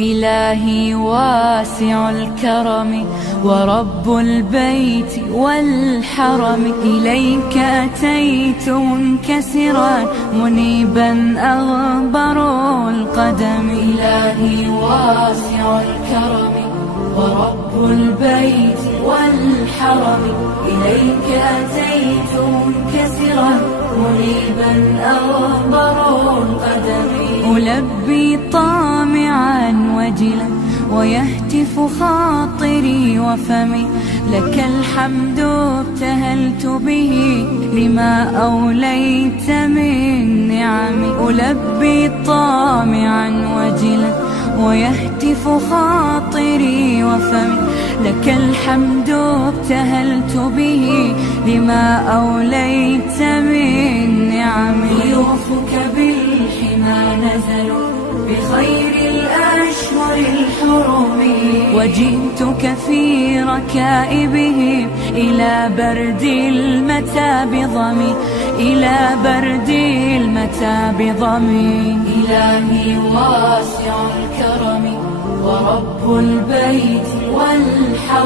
إلهي واسع الكرم ورب البيت والحرم، إليك أتيت منكسرا منيبا أغبر القدم. إلهي واسع الكرم ورب البيت والحرم، إليك أتيت منكسرا منيبا أغبر القدم. ألبي طامعا وجلا ويهتف خاطري وفمي، لك الحمد ابتهلت به لما أوليت من نعم. ألبي طامعا وجلا ويهتف خاطري وفمي، لك الحمد ابتهلت به لما أوليت من نعم. ضيوفك بالحمى نزلوا بخير الأشهر الحرم، وجئتك في ركائبهم إلى برد المتى بضمي، إلى برد المتى بضمي. إلهي واسع الكرم ورب البيت والحرم،